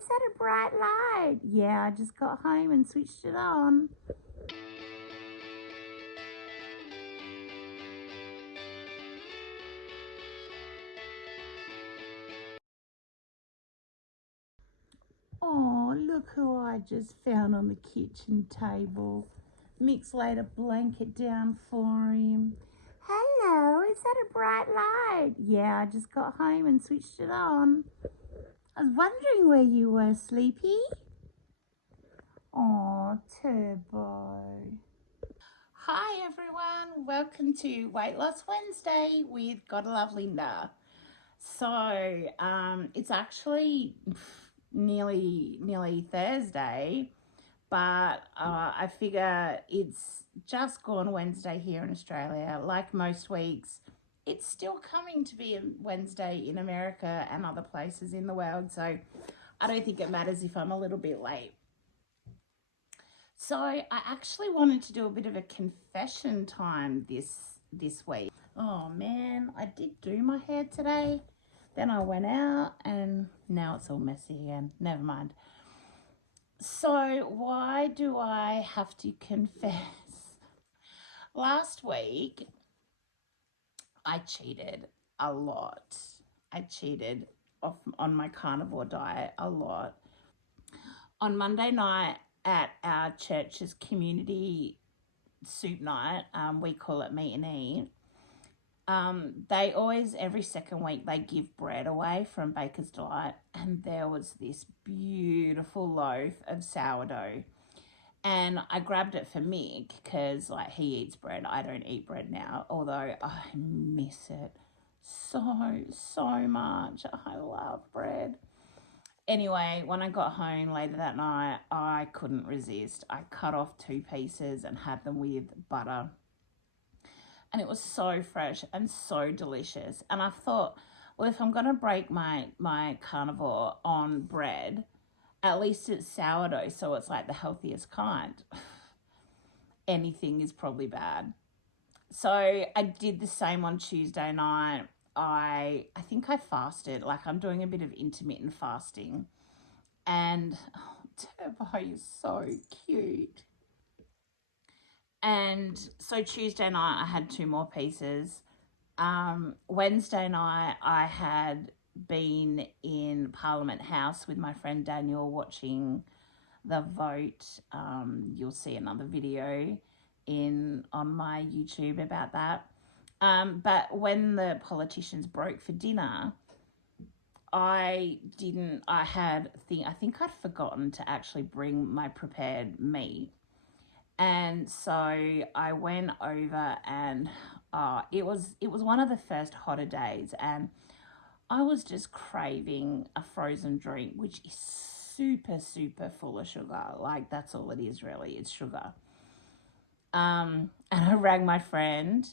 is that a bright light? Yeah, I just got home and switched it on. Oh, look who I just found on the kitchen table. Mick's laid a blanket down for him. Hello, is that a bright light? Yeah, I just got home and switched it on. I was wondering where you were, Sleepy. Oh, Turbo. Hi everyone, welcome to Weight Loss Wednesday with God Love Linda. So it's actually nearly Thursday, but I figure it's just gone Wednesday here in Australia. Like most weeks, it's still coming to be a Wednesday in America and other places in the world. So I don't think it matters if I'm a little bit late. So I actually wanted to do a bit of a confession time this week. Oh man, I did do my hair today. Then I went out and now it's all messy again. Never mind. So why do I have to confess? Last week, I cheated a lot. I cheated on my carnivore diet a lot. On Monday night at our church's community soup night, we call it Meet and Eat. They always, every second week, they give bread away from Baker's Delight, and there was this beautiful loaf of sourdough. And I grabbed it for Mick because, like, he eats bread. I don't eat bread now, although I miss it so much. I love bread. Anyway, when I got home later that night, I couldn't resist. I cut off 2 pieces and had them with butter. And it was so fresh and so delicious. And I thought, well, if I'm going to break my carnivore on bread, at least it's sourdough, so it's like the healthiest kind. Anything is probably bad. So I did the same on Tuesday night. I think I fasted. Like, I'm doing a bit of intermittent fasting. And Turbo is so cute. And so Tuesday night I had 2 more pieces. Wednesday night I had been in Parliament House with my friend Daniel watching the vote. You'll see another video on my YouTube about that. But when the politicians broke for dinner, I think I'd forgotten to actually bring my prepared meat. And so I went over and it was one of the first hotter days, and I was just craving a frozen drink, which is super full of sugar. Like, that's all it is really, it's sugar. And I rang my friend,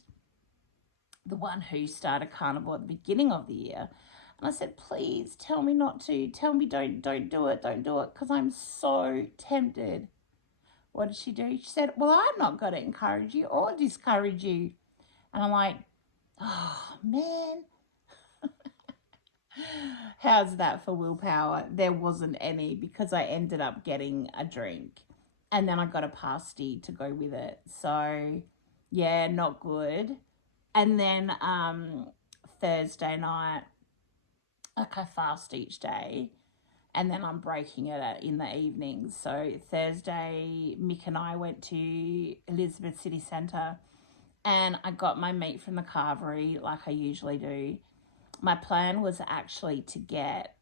the one who started carnivore at the beginning of the year, and I said, please tell me not to. Tell me don't do it, because I'm so tempted. What did she do? She said, well, I'm not going to encourage you or discourage you. And I'm like, oh, man. How's that for willpower? There wasn't any, because I ended up getting a drink. And then I got a pasty to go with it. So, yeah, not good. And then Thursday night, like, I fast each day. And then I'm breaking it in the evenings. So Thursday, Mick and I went to Elizabeth City Centre and I got my meat from the carvery like I usually do. My plan was actually to get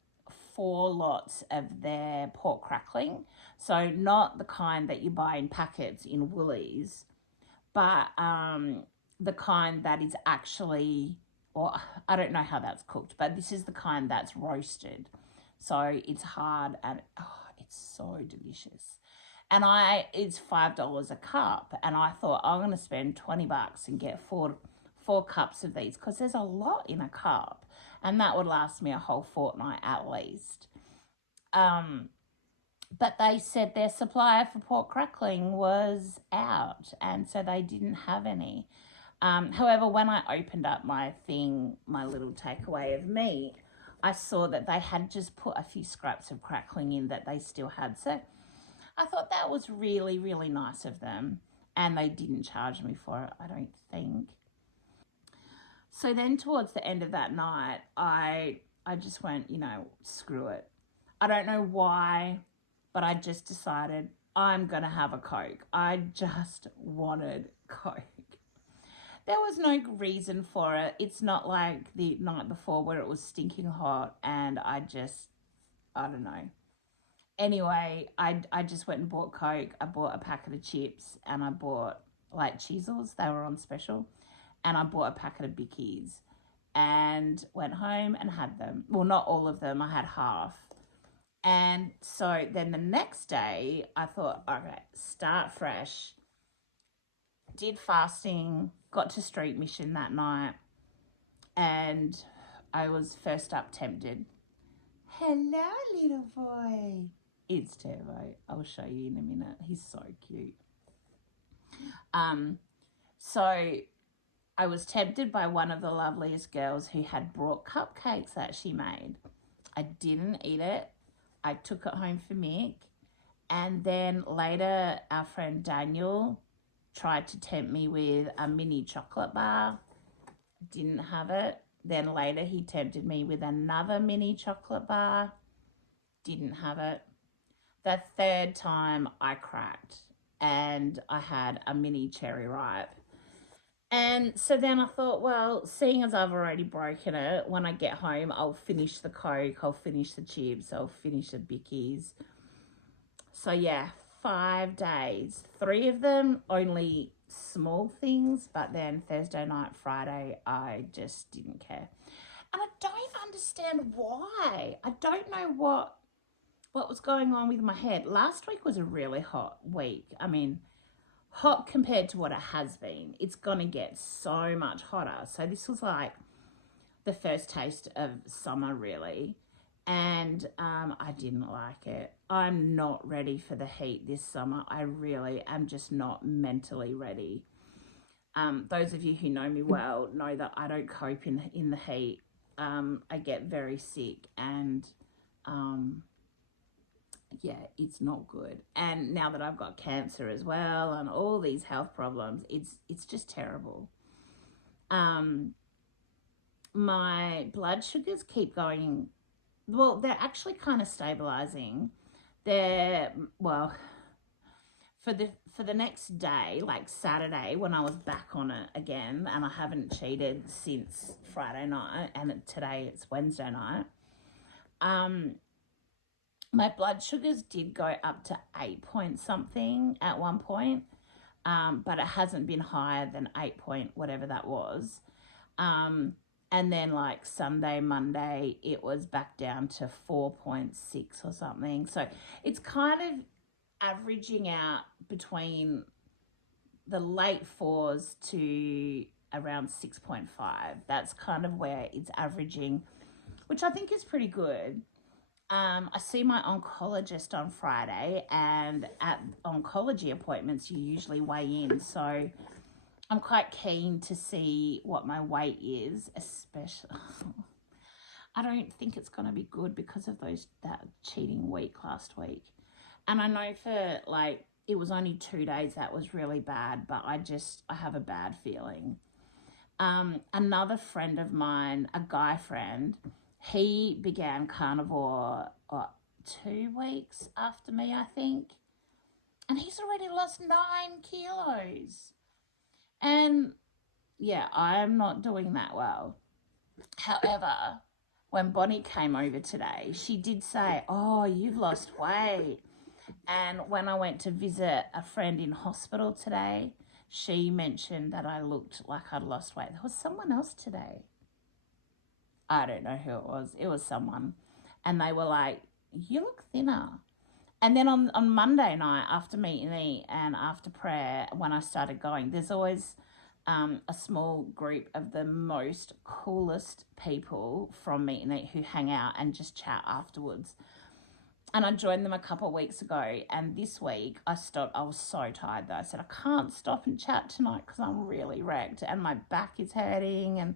4 lots of their pork crackling. So not the kind that you buy in packets in Woolies, but the kind that is actually, or I don't know how that's cooked, but this is the kind that's roasted. So it's hard and it's so delicious. And it's $5 a cup. And I thought, I'm going to spend $20 and get four cups of these, because there's a lot in a cup. And that would last me a whole fortnight at least. But they said their supplier for pork crackling was out, and so they didn't have any. However, when I opened up my little takeaway of meat, I saw that they had just put a few scraps of crackling in that they still had. So I thought that was really, really nice of them. And they didn't charge me for it, I don't think. So then towards the end of that night, I just went, screw it. I don't know why, but I just decided I'm going to have a Coke. I just wanted Coke. There was no reason for it. It's not like the night before where it was stinking hot and I don't know. Anyway, I just went and bought Coke. I bought a packet of chips and I bought like Cheezels. They were on special. And I bought a packet of Bickies and went home and had them. Well, not all of them. I had half. And so then the next day, I thought, okay, start fresh. Did fasting, got to street mission that night, and I was first up tempted. Hello, little boy. It's Turbo. I'll show you in a minute. He's so cute. So I was tempted by one of the loveliest girls who had brought cupcakes that she made. I didn't eat it. I took it home for Mick. And then later, our friend Daniel tried to tempt me with a mini chocolate bar. Didn't have it. Then later, he tempted me with another mini chocolate bar. Didn't have it. The third time, I cracked and I had a mini cherry ripe. And so then I thought, well, seeing as I've already broken it, when I get home, I'll finish the Coke, I'll finish the chips, I'll finish the Bickies. So yeah, 5 days. 3 of them, only small things, but then Thursday night, Friday, I just didn't care. And I don't understand why. I don't know what was going on with my head. Last week was a really hot week. I mean, hot compared to what it has been. It's going to get so much hotter. So this was like the first taste of summer, really. And I didn't like it. I'm not ready for the heat this summer. I really am just not mentally ready. Those of you who know me well know that I don't cope in the heat. I get very sick and yeah, it's not good. And now that I've got cancer as well and all these health problems, it's just terrible. My blood sugars keep going. Well, they're actually kind of stabilizing. For the next day, like Saturday, when I was back on it again, and I haven't cheated since Friday night, and today it's Wednesday night. My blood sugars did go up to 8 point something at one point, but it hasn't been higher than 8 point whatever that was. And then like Sunday, Monday, it was back down to 4.6 or something. So it's kind of averaging out between the late 4s to around 6.5. That's kind of where it's averaging, which I think is pretty good. I see my oncologist on Friday, and at oncology appointments, you usually weigh in. So I'm quite keen to see what my weight is, especially. I don't think it's going to be good because of that cheating week last week. And I know for like, it was only 2 days that was really bad, but I have a bad feeling. Another friend of mine, a guy friend, he began carnivore 2 weeks after me, I think. And he's already lost 9 kilos. And yeah, I'm not doing that well. However, when Bonnie came over today, she did say, oh, you've lost weight. And when I went to visit a friend in hospital today, she mentioned that I looked like I'd lost weight. There was someone else today. I don't know who it was. It was someone. And they were like, you look thinner. And then on Monday night, after meet and eat and after prayer, when I started going, there's always a small group of the most coolest people from meet and eat who hang out and just chat afterwards. And I joined them a couple of weeks ago. And this week I stopped. I was so tired though. I said, I can't stop and chat tonight because I'm really wrecked and my back is hurting. And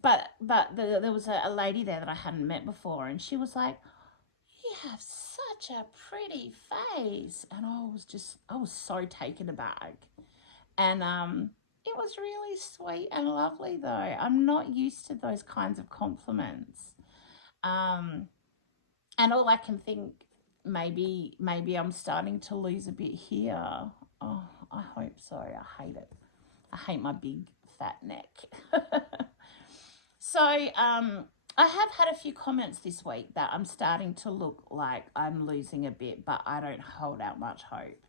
there was a lady there that I hadn't met before, and she was like, "You have such a pretty face," and I was so taken aback, and it was really sweet and lovely though. I'm not used to those kinds of compliments, um, and all I can think, maybe I'm starting to lose a bit here. Oh, I hope so. I hate it. I hate my big fat neck. So, I have had a few comments this week that I'm starting to look like I'm losing a bit, but I don't hold out much hope,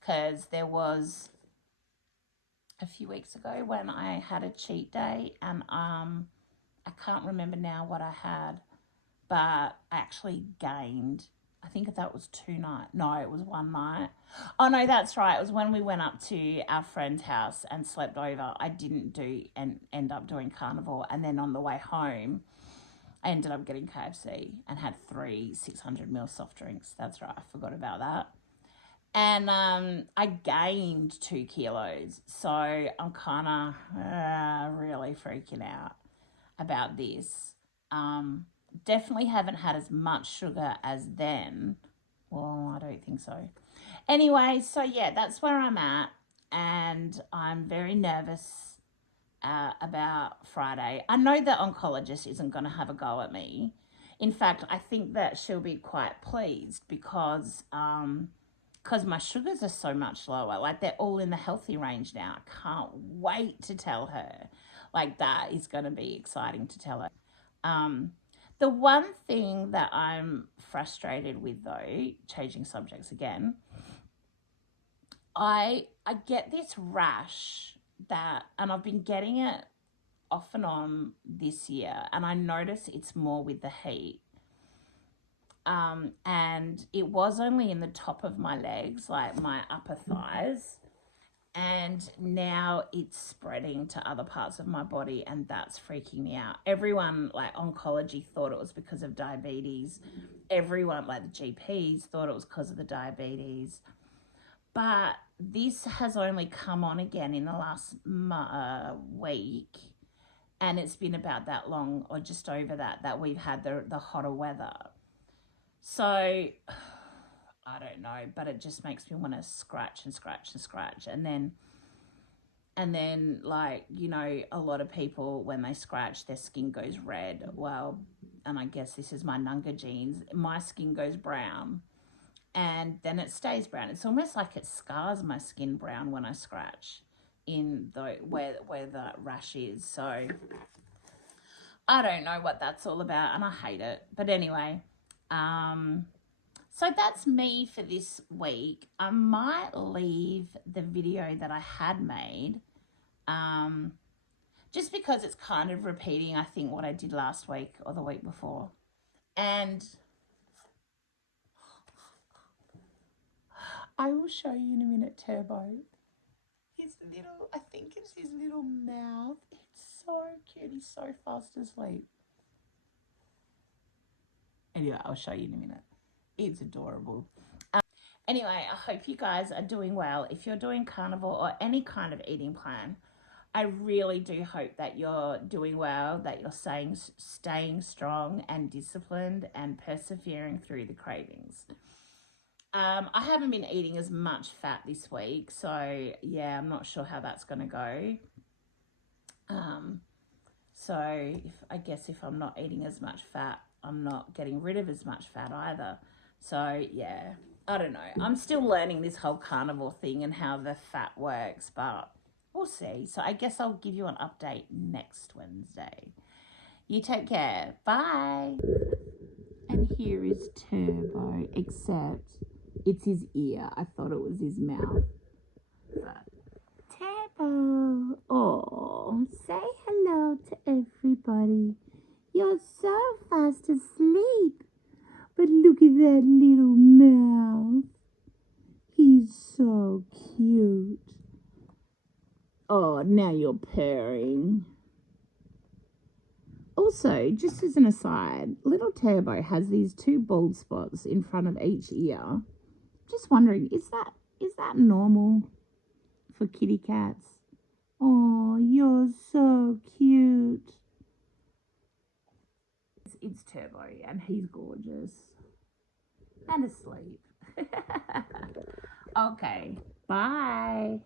because there was a few weeks ago when I had a cheat day, and I can't remember now what I had, but I actually gained. I think that was 2 nights. No, it was one night. Oh no, that's right. It was when we went up to our friend's house and slept over. I didn't do and end up doing carnivore, and then on the way home, I ended up getting KFC and had 3 600ml soft drinks. That's right. I forgot about that. And I gained 2 kilos. So I'm kind of really freaking out about this. Definitely haven't had as much sugar as then. Well, I don't think so. Anyway, so yeah, that's where I'm at. And I'm very nervous about Friday. I know the oncologist isn't going to have a go at me. In fact, I think that she'll be quite pleased because my sugars are so much lower. Like, they're all in the healthy range now. I can't wait to tell her. Like, that is going to be exciting to tell her. The one thing that I'm frustrated with, though, changing subjects again, I get this rash and I've been getting it off and on this year, and I notice it's more with the heat. And it was only in the top of my legs, like my upper thighs, and now it's spreading to other parts of my body, and that's freaking me out. Everyone, like oncology, thought it was because of diabetes. Everyone, like the GPs, thought it was because of the diabetes. But this has only come on again in the last week, and it's been about that long, or just over that we've had the hotter weather. So I don't know, but it just makes me want to scratch and scratch and scratch. And then, like, you know, a lot of people, when they scratch, their skin goes red. Well, and I guess this is my Nunga genes. My skin goes brown, and then it stays brown. It's almost like it scars my skin brown when I scratch in where the rash is. So I don't know what that's all about, and I hate it. But anyway, so that's me for this week. I might leave the video that I had made, just because it's kind of repeating, I think, what I did last week or the week before. And I will show you in a minute, Turbo. I think it's his little mouth. It's so cute. He's so fast asleep. Anyway, I'll show you in a minute. It's adorable. Anyway, I hope you guys are doing well. If you're doing carnivore or any kind of eating plan, I really do hope that you're doing well, that you're staying strong and disciplined and persevering through the cravings. I haven't been eating as much fat this week, so yeah, I'm not sure how that's going to go. So I guess if I'm not eating as much fat, I'm not getting rid of as much fat either. So yeah, I don't know. I'm still learning this whole carnivore thing and how the fat works, but we'll see. So I guess I'll give you an update next Wednesday. You take care. Bye. And here is Turbo, except it's his ear. I thought it was his mouth. But Turbo, oh, say hello to everybody. You're so fast asleep. But look at that little mouth. He's so cute. Oh, now you're purring. Also, just as an aside, little Turbo has these 2 bald spots in front of each ear. Just wondering, is that normal for kitty cats? Oh, you're so cute. it's Turbo, and he's gorgeous and asleep. Okay, bye.